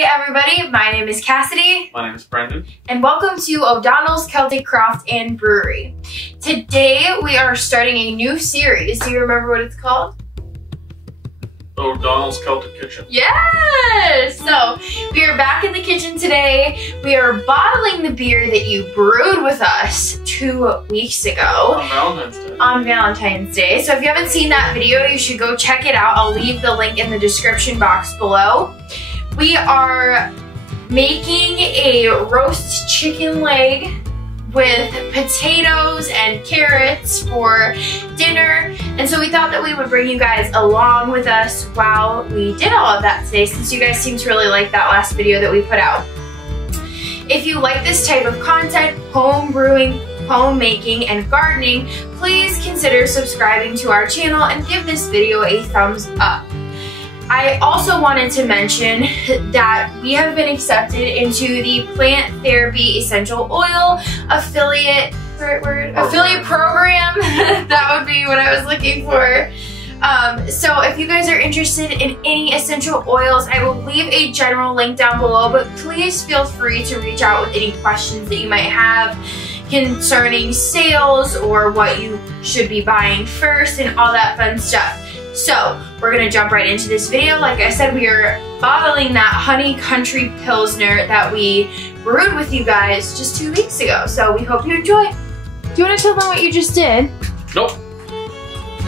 Hey everybody, my name is Cassidy. My name is Brendan. And welcome to O'Donnell's Celtic Craft and Brewery. Today we are starting a new series. Do you remember what it's called? O'Donnells Celtic Kitchen. Yes! So, we are back in the kitchen today. We are bottling the beer that you brewed with us 2 weeks ago. On Valentine's Day. On Valentine's Day. So if you haven't seen that video, you should go check it out. I'll leave the link in the description box below. We are making a roast chicken leg with potatoes and carrots for dinner. And so we thought that we would bring you guys along with us while we did all of that today, since you guys seem to really like that last video that we put out. If you like this type of content, home brewing, homemaking, and gardening, please consider subscribing to our channel and give this video a thumbs up. I also wanted to mention that we have been accepted into the Plant Therapy Essential Oil affiliate program. That would be what I was looking for. So if you guys are interested in any essential oils, I will leave a general link down below, but please feel free to reach out with any questions that you might have concerning sales or what you should be buying first and all that fun stuff. So we're gonna jump right into this video. Like I said, we are bottling that Honey Country Pilsner that we brewed with you guys just 2 weeks ago. So we hope you enjoy. Do you want to tell them what you just did? Nope.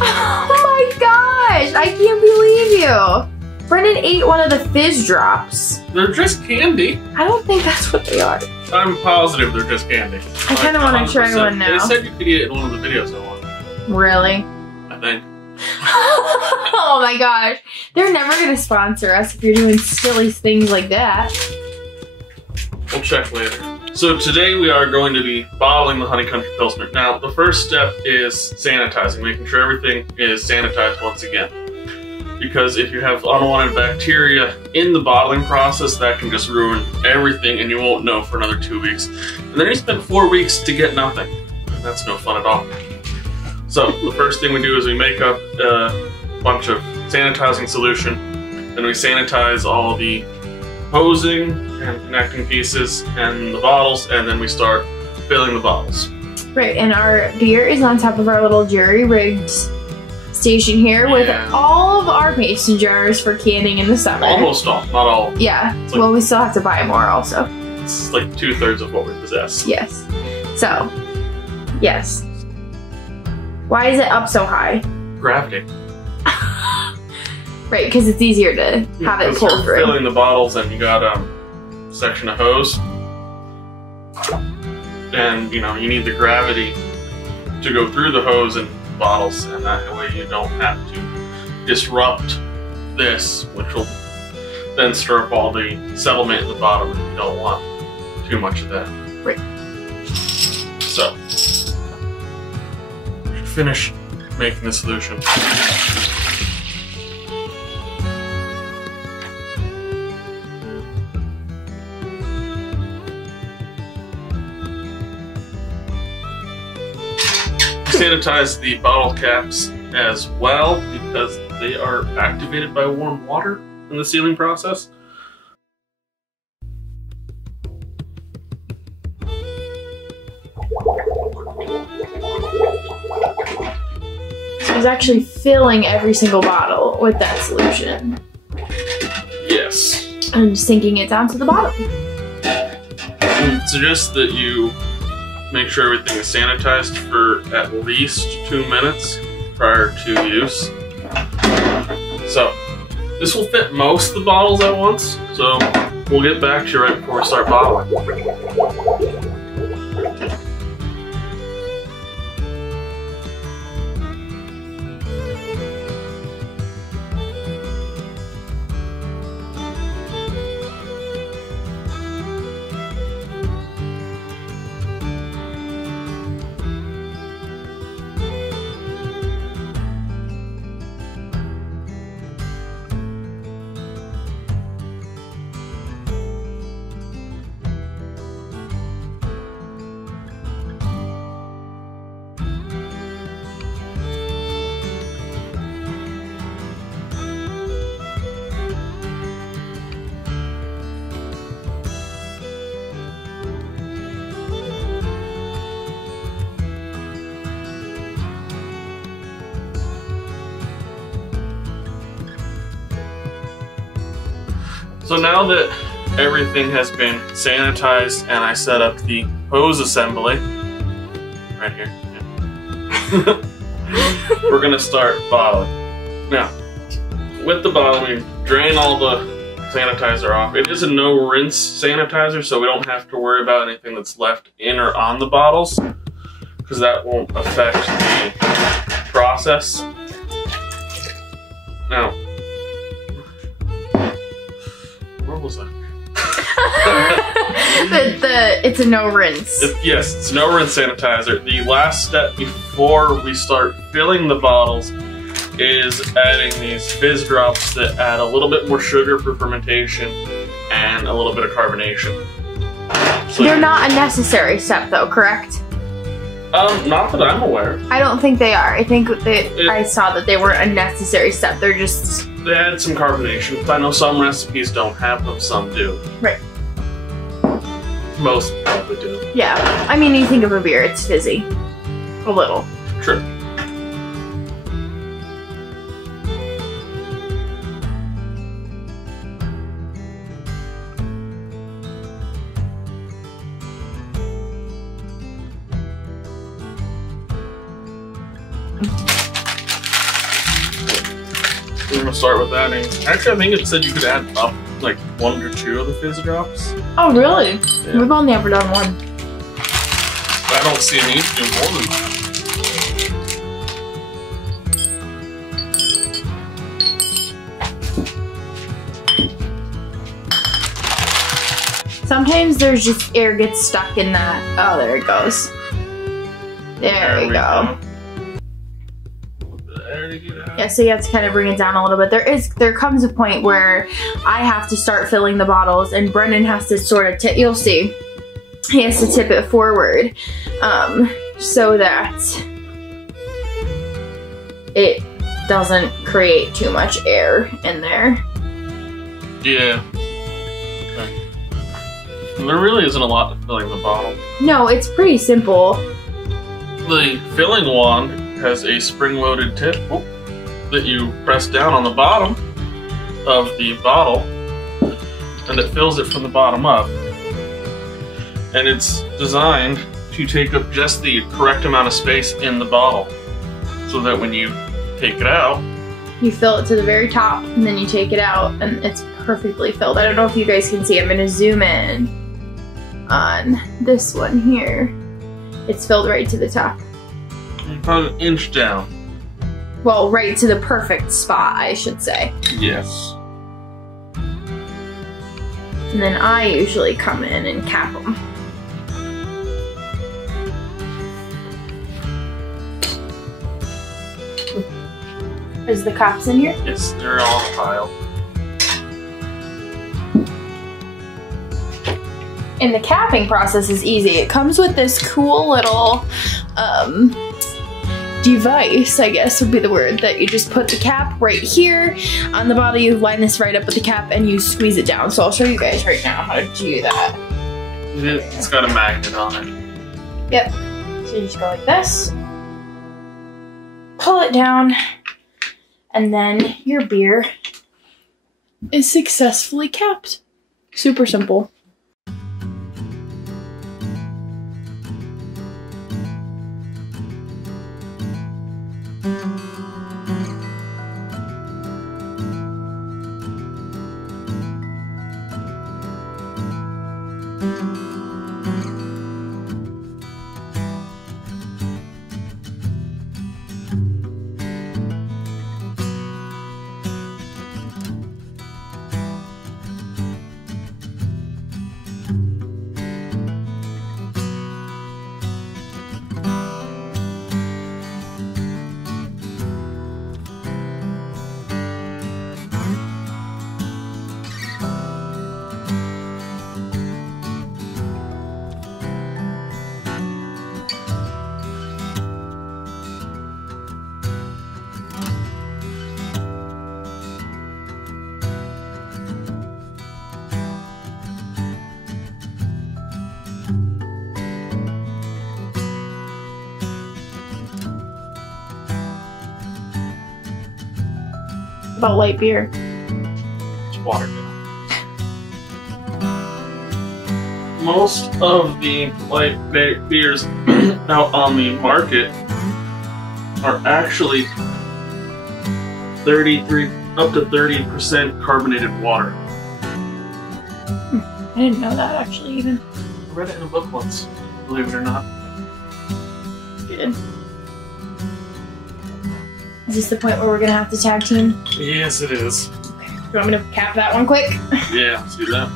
Oh my gosh, I can't believe you. Brendan ate one of the fizz drops. They're just candy. I don't think that's what they are. I'm positive they're just candy. I kind of want to try one now. They said you could eat it in one of the videos I watched. Really? I think. Oh my gosh. They're never going to sponsor us if you're doing silly things like that. We'll check later. So today we are going to be bottling the Honey Country Pilsner. Now, the first step is sanitizing, making sure everything is sanitized once again. Because if you have unwanted bacteria in the bottling process, that can just ruin everything and you won't know for another 2 weeks. And then you spend 4 weeks to get nothing. And that's no fun at all. So the first thing we do is we make up a bunch of sanitizing solution. Then we sanitize all the hosing and connecting pieces and the bottles, and then we start filling the bottles. Right, and our beer is on top of our little jury-rigged station here with all of our mason jars for canning in the summer. Almost all, not all. Yeah, like, well, we still have to buy more also. It's like 2/3 of what we possess. Yes. So, yes. Why is it up so high? Gravity. Right, because it's easier to have it pull through. Filling the bottles, and you got a section of hose, and you know you need the gravity to go through the hose and bottles, and that way you don't have to disrupt this, which will then stir up all the sediment at the bottom, and you don't want too much of that. Right. So, finish making the solution. Sanitize the bottle caps as well because they are activated by warm water in the sealing process. So he's actually filling every single bottle with that solution. Yes. And sinking it down to the bottom. I suggest that you make sure everything is sanitized for at least 2 minutes prior to use. So, this will fit most of the bottles at once, so we'll get back to you right before we start bottling. So now that everything has been sanitized and I set up the hose assembly, right here, yeah. We're gonna start bottling. Now, with the bottle, we drain all the sanitizer off. It is a no rinse sanitizer, so we don't have to worry about anything that's left in or on the bottles, because that won't affect the process. Now, where was I? It's a no rinse. Yes, it's no rinse sanitizer. The last step before we start filling the bottles is adding these fizz drops that add a little bit more sugar for fermentation and a little bit of carbonation. So they're not a necessary step though, correct? Not that I'm aware. I don't think they are. I think that I saw that they weren't a necessary step. They're just... They add some carbonation. I know some recipes don't have them, some do. Right. Most probably do. Yeah. I mean, you think of a beer, it's fizzy. A little. True. We're gonna start with adding. Actually, I think it said you could add up like 1 or 2 of the fizz drops. Oh, really? Yeah. We've only ever done one. I don't see a need to do more than that. Sometimes there's just air gets stuck in that. Oh, there it goes. There we go. Yeah, so you have to kind of bring it down a little bit. There comes a point where I have to start filling the bottles, and Brendan has to sort of tip. You'll see, he has to tip it forward, so that it doesn't create too much air in there. Yeah. Okay. There really isn't a lot to filling the bottle. No, it's pretty simple. The filling wand has a spring-loaded tip that you press down on the bottom of the bottle, and it fills it from the bottom up. And it's designed to take up just the correct amount of space in the bottle, so that when you take it out, you fill it to the very top, and then you take it out, and it's perfectly filled. I don't know if you guys can see. I'm gonna zoom in on this one here. It's filled right to the top. about 1 inch down. Well, right to the perfect spot, I should say. Yes. And then I usually come in and cap them. Is the caps in here? Yes, they're all on a pile. And the capping process is easy. It comes with this cool little device, I guess would be the word, that you just put the cap right here on the bottle. You line this right up with the cap and you squeeze it down. So I'll show you guys right now how to do that. It's got a magnet on it. Yep. So you just go like this, pull it down, and then your beer is successfully capped. Super simple. About light beer. It's watered down. most of the light beers out on the market are actually 33 up to 30% carbonated water. I didn't know that actually even. I read it in a book once, believe it or not. Good. Is this the point where we're gonna have to tag team? Yes, it is. Okay. Do you want me to cap that one quick? Yeah, let's do that.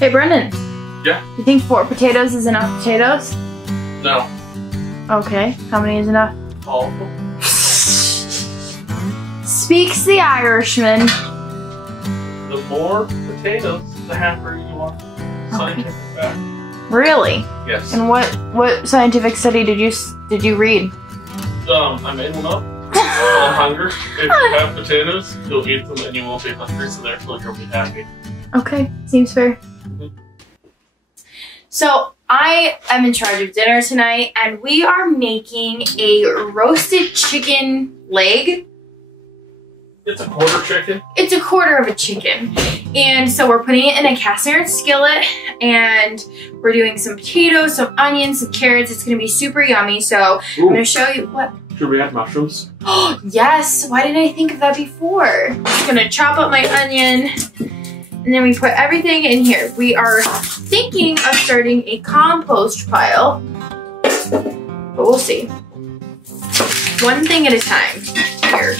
Hey Brendan. Yeah? You think 4 potatoes is enough potatoes? No. Okay. How many is enough? All of them. Speaks the Irishman. The more potatoes, the happier you are. Scientific fact. Really? Yes. And what scientific study did you read? I made one up. On hunger. If you have potatoes, you'll eat them and you won't be hungry, so therefore you'll be happy. Okay, seems fair. So I am in charge of dinner tonight, and we are making a roasted chicken leg. It's a quarter chicken. It's a quarter of a chicken. And so we're putting it in a cast iron skillet, and we're doing some potatoes, some onions, some carrots. It's gonna be super yummy. So I'm gonna show you what. Should we add mushrooms? Oh, yes. Why didn't I think of that before? I'm just gonna chop up my onion, and then we put everything in here. We are thinking of starting a compost pile, but we'll see. One thing at a time here.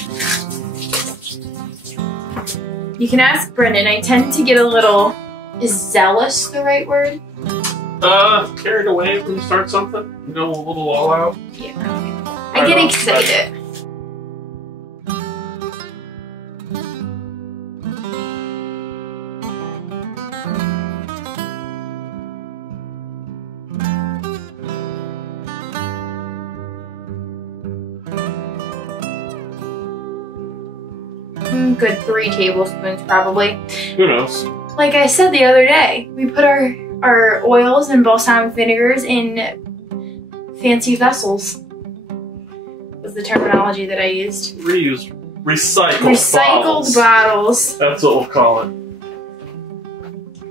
You can ask Brendan. I tend to get a little, is zealous the right word? Carried away when you start something. You go a little all out. Yeah. I get excited. Good 3 tablespoons probably. Who knows? Like I said the other day, we put our oils and balsamic vinegars in fancy vessels. Was the terminology that I used. Reused. Recycled bottles. That's what we'll call it.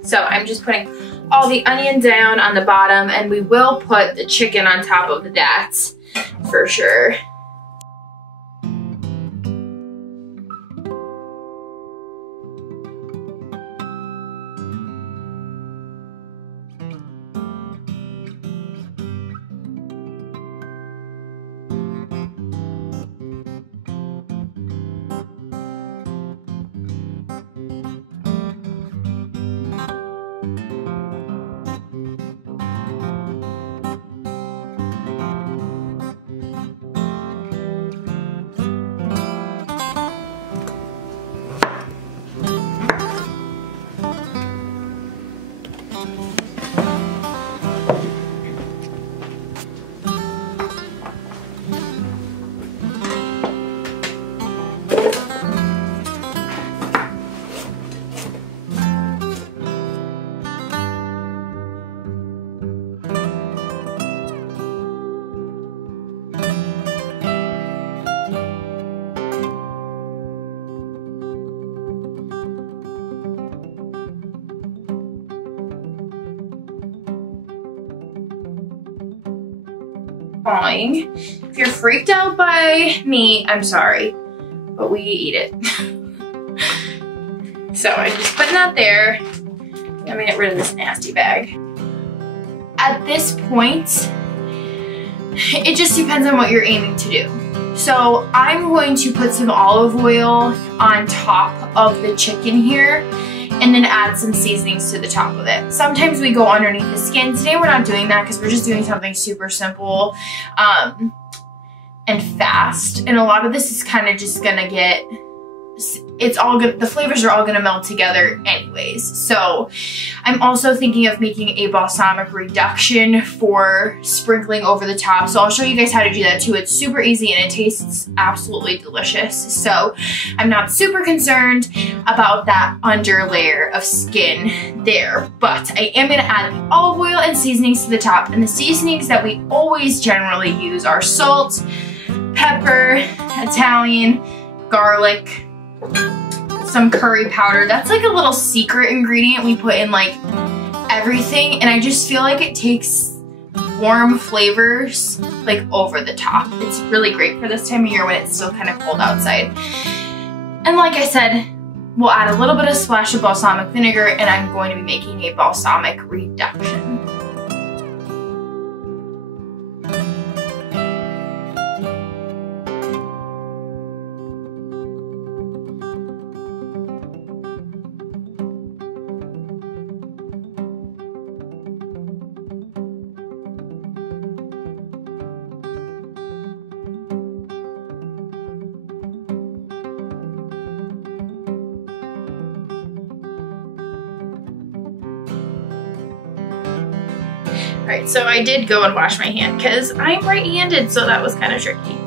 So I'm just putting all the onion down on the bottom, and we will put the chicken on top of the dats for sure. Fine. If you're freaked out by me, I'm sorry, but we eat it. So I'm just putting that there. I'm gonna get rid of this nasty bag. At this point, it just depends on what you're aiming to do. So I'm going to put some olive oil on top of the chicken here, and then add some seasonings to the top of it. Sometimes we go underneath the skin. Today we're not doing that because we're just doing something super simple. and fast. And a lot of this is kind of just gonna get, it's all good, the flavors are all gonna meld together anyways. So I'm also thinking of making a balsamic reduction for sprinkling over the top. So I'll show you guys how to do that too. It's super easy and it tastes absolutely delicious. So I'm not super concerned about that under layer of skin there, but I am gonna add olive oil and seasonings to the top. And the seasonings that we always generally use are salt, pepper, Italian, garlic, some curry powder. That's like a little secret ingredient we put in like everything, and I just feel like it takes warm flavors like over the top. It's really great for this time of year when it's still kind of cold outside. And like I said, we'll add a little bit of splash of balsamic vinegar, and I'm going to be making a balsamic reduction. Alright, so I did go and wash my hand because I'm right-handed, so that was kind of tricky.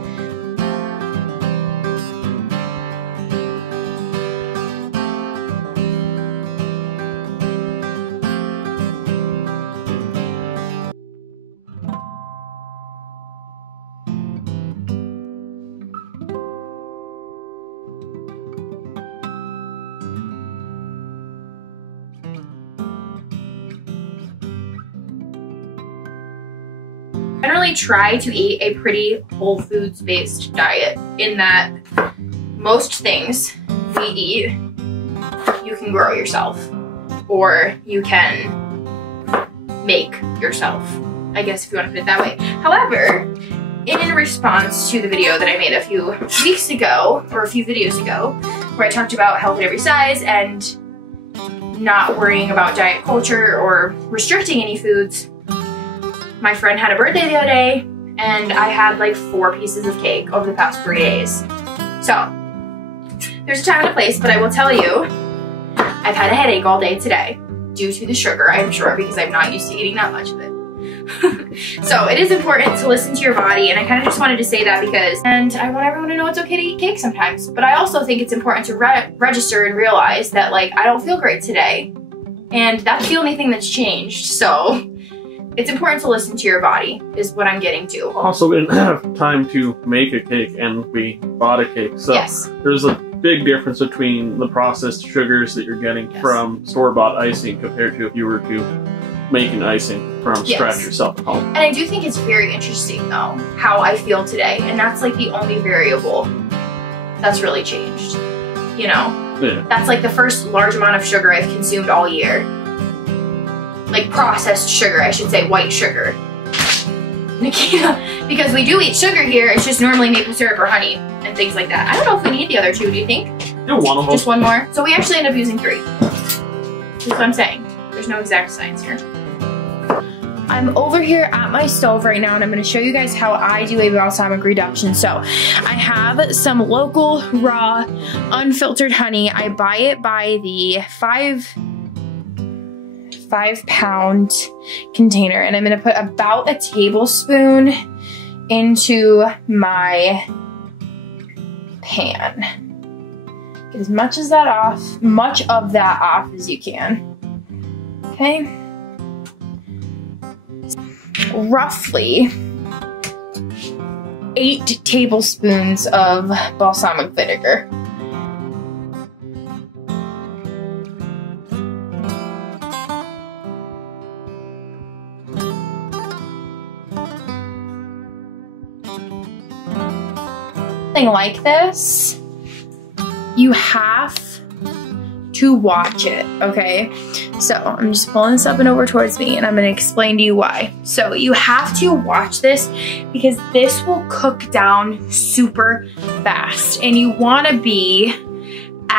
Generally try to eat a pretty whole foods based diet in that most things we eat you can grow yourself or you can make yourself, I guess, if you want to put it that way. However, in response to the video that I made a few weeks ago, or a few videos ago, where I talked about health at every size and not worrying about diet culture or restricting any foods, my friend had a birthday the other day, and I had like 4 pieces of cake over the past 3 days. So, there's a time and a place, but I will tell you, I've had a headache all day today due to the sugar, I'm sure, because I'm not used to eating that much of it. So, it is important to listen to your body, and I kind of just wanted to say that because, and I want everyone to know it's okay to eat cake sometimes, but I also think it's important to register and realize that, like, I don't feel great today, and that's the only thing that's changed, so it's important to listen to your body, is what I'm getting to. Also, we didn't have time to make a cake, and we bought a cake. So yes. There's a big difference between the processed sugars that you're getting from store-bought icing compared to if you were to make an icing from scratch yourself at home. And I do think it's very interesting, though, how I feel today. And that's like the only variable that's really changed, you know? Yeah. That's like the first large amount of sugar I've consumed all year. Like processed sugar, I should say, white sugar. Because we do eat sugar here, it's just normally maple syrup or honey and things like that. I don't know if we need the other 2, do you think? Yeah, one of them. Just one more? So we actually end up using 3. That's what I'm saying. There's no exact science here. I'm over here at my stove right now, and I'm going to show you guys how I do a balsamic reduction. So I have some local, raw, unfiltered honey. I buy it by the 5-pound container, and I'm gonna put about a tablespoon into my pan. Get as much of that off as you can. Okay. Roughly 8 tablespoons of balsamic vinegar. Like this, you have to watch it, okay? So I'm just pulling this up and over towards me, and I'm gonna explain to you why. So you have to watch this because this will cook down super fast, and you wanna be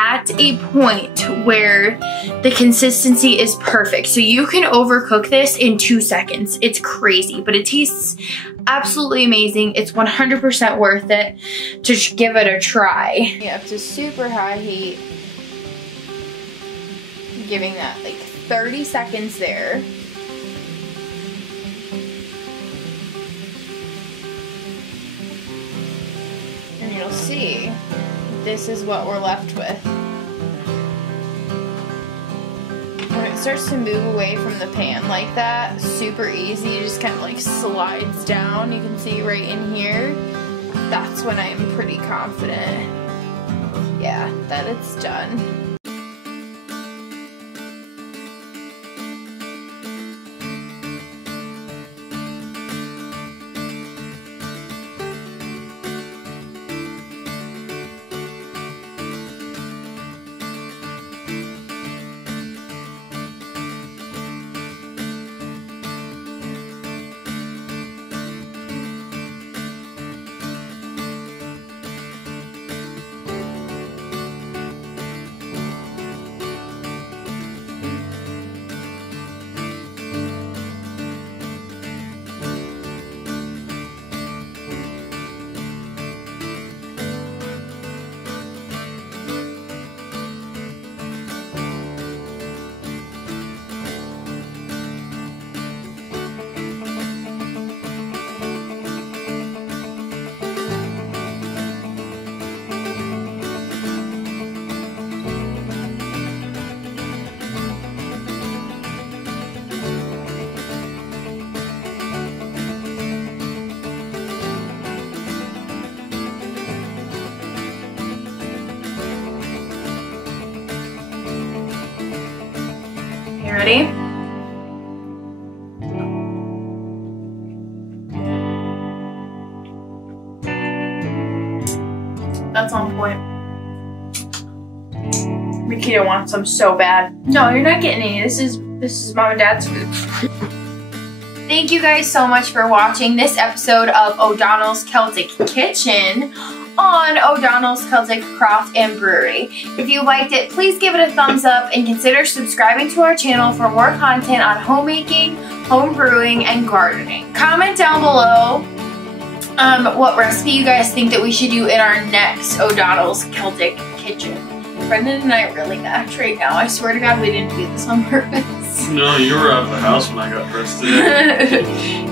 at a point where the consistency is perfect. So you can overcook this in 2 seconds. It's crazy, but it tastes absolutely amazing. It's 100% worth it to give it a try. Yeah, up to super high heat. Giving that like 30 seconds there. And you'll see, this is what we're left with. When it starts to move away from the pan like that, super easy, it just kind of like slides down. You can see right in here. That's when I'm pretty confident, yeah, that it's done. You ready? That's on point. Makita wants some so bad. No, you're not getting any. This is Mom and Dad's food. Thank you guys so much for watching this episode of O'Donnell's Celtic Kitchen on O'Donnell's Celtic Craft and Brewery. If you liked it, please give it a thumbs up and consider subscribing to our channel for more content on homemaking, home brewing, and gardening. Comment down below what recipe you guys think that we should do in our next O'Donnell's Celtic Kitchen. Brendan and I really match right now. I swear to God we didn't do this on purpose. No, you were out of the house when I got dressed today.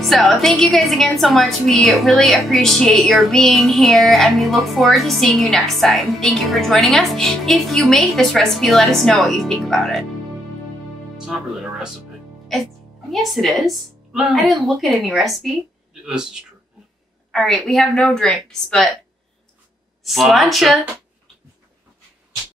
So, thank you guys again so much. We really appreciate your being here, and we look forward to seeing you next time. Thank you for joining us. If you make this recipe, let us know what you think about it. It's not really a recipe. Yes, it is. No. I didn't look at any recipe. This is true. Alright, we have no drinks, but sláinte.